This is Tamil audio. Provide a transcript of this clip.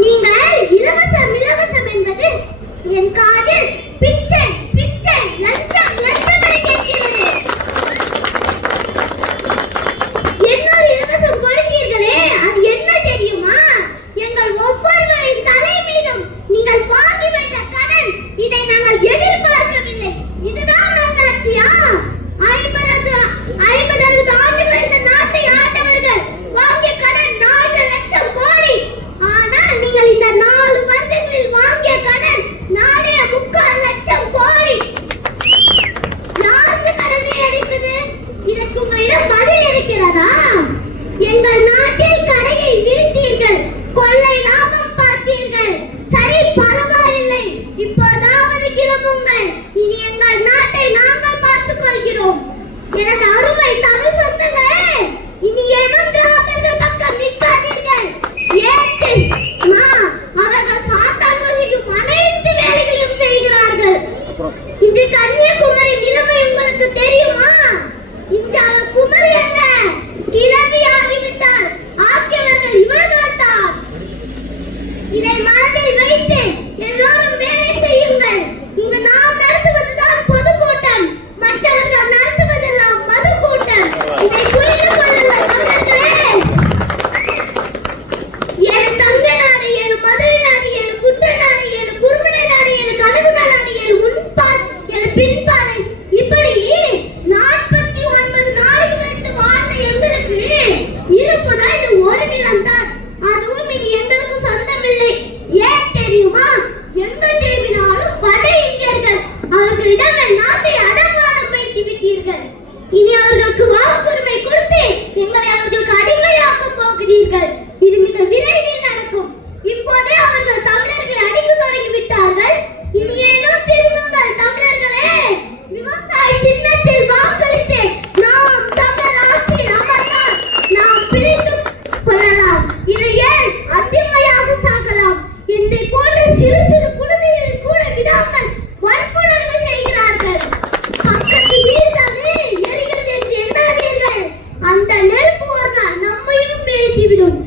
நீங்கள் இலவசம் இலவசம் என்பது என் காதில் பிச்சை பிச்சை லஞ்சம் லஞ்சம் என கேட்கிறது. என்னொரு இலவசம் கொடுத்தீர்களே, அது என்ன தெரியுமா? எங்கள் ஒவ்வொருவரின் தலை மீதும் நீங்கள் வாங்கி வைத்த கடன். இதை நாங்கள் எதிர்பார்க்கவில்லை. இதுதான் நல்லாட்சியா? 50 ஆண்டுகள் இந்த நாட்டை ஆண்டவர்கள் வாங்கிய கடன் 4 லட்சம் கோடி. ஆனால் நீங்கள் இந்த 4 வருடங்களில் வாங்கிய கடன் 4.25 லட்சம் கோடி. யாருக்கு கடனை அடைப்பது? இதற்கு உங்களிடம் பதில் இருக்கிறதா? எங்கள் நாட்டில் கடையை விரித்தீர்கள், கொள்ளை லாபம் பார்த்தீர்கள். சரி, பரவாயில்லை, இப்போதாவது கிளம்புங்கள். இனி எங்கள் நாட்டை நாங்கள் பார்த்துக் கொள்கிறோம். எனது அருமை தமிழ் சொந்தங்களே, இனி ஏனும் திராவிடர்கள் பக்கம் நிற்காதீர்கள். ஏன் அவர்கள் சாத்தான்கள் செய்யும் அனைத்து வேலைகளையும் செய்கிறார்கள். இந்த கன்னியாகுமரி நிலைமை உங்களுக்கு தெரியுமா? இந்த குமரி அல்ல, கிளவியாகிவிட்டார். ஆக்கியவர்கள் இவர்கள் தான். இதை மனதில் வைத்து எல்லோரும் வேலை செய்யுங்கள். இங்கு நாம் நடத்துவதுதான் பொதுக்கூட்டம், மற்றவர்கள் நடத்துவதெல்லாம் மது கூட்டம். இதை புரிந்து கொள்ளுங்கள் நண்பர்களே. ஏழு தங்க நாடு, ஏழு மதுரை நாடு, ஏழு குன்ற நாடு, ஏழு குறுமண நாடு, ஏழு கனகும நாடு, ஏழு உண்பால், ஏழு பின்பாலை, இப்படி 49 நாடுகளுக்கு வாழ்ந்த எங்களுக்கு இருப்பதா இது ஒரு நிலம்தான். அதுவும் இனி எங்களுக்கு சொந்தமில்லை. ஏன் தெரியுமா? எங்க திரும்பினாலும் வட இந்தியர்கள். அவர்களிடம் நாட்டை அடமானம் வைத்து விட்டீர்கள். இனி அவர்களுக்கு வாக்குரிமை கொடுத்து எங்களை அவர்களுக்கு அடிமையாக்கப் போகிறீர்கள். இது மிக விரைவில் நடக்கும். இப்போதே அவர்கள் தமிழர்களை அடிக்க தொடங்கி விட்டார்கள். இனி ஏனோ திரும்புங்கள் தமிழர்களே. விவசாய சின்னத்தில் வாக்களித்து நாம் தமிழர் ஆட்சியில் அமர்ந்தால் நாம் பிரிந்து கொள்ளலாம். இதை ஏன் அடிமையாக சாகலாம். என்னை போன்ற சிறு சிறு குழந்தைகள் கூட விடாமல் வன்புணர்வு செய்கிறார்கள். பக்கத்து வீடுகளில் எரிகிறது என்று எண்ணாதீர்கள். அந்த நெருப்பு ஒரு நாள் நம்மையும் எரித்துவிடும்.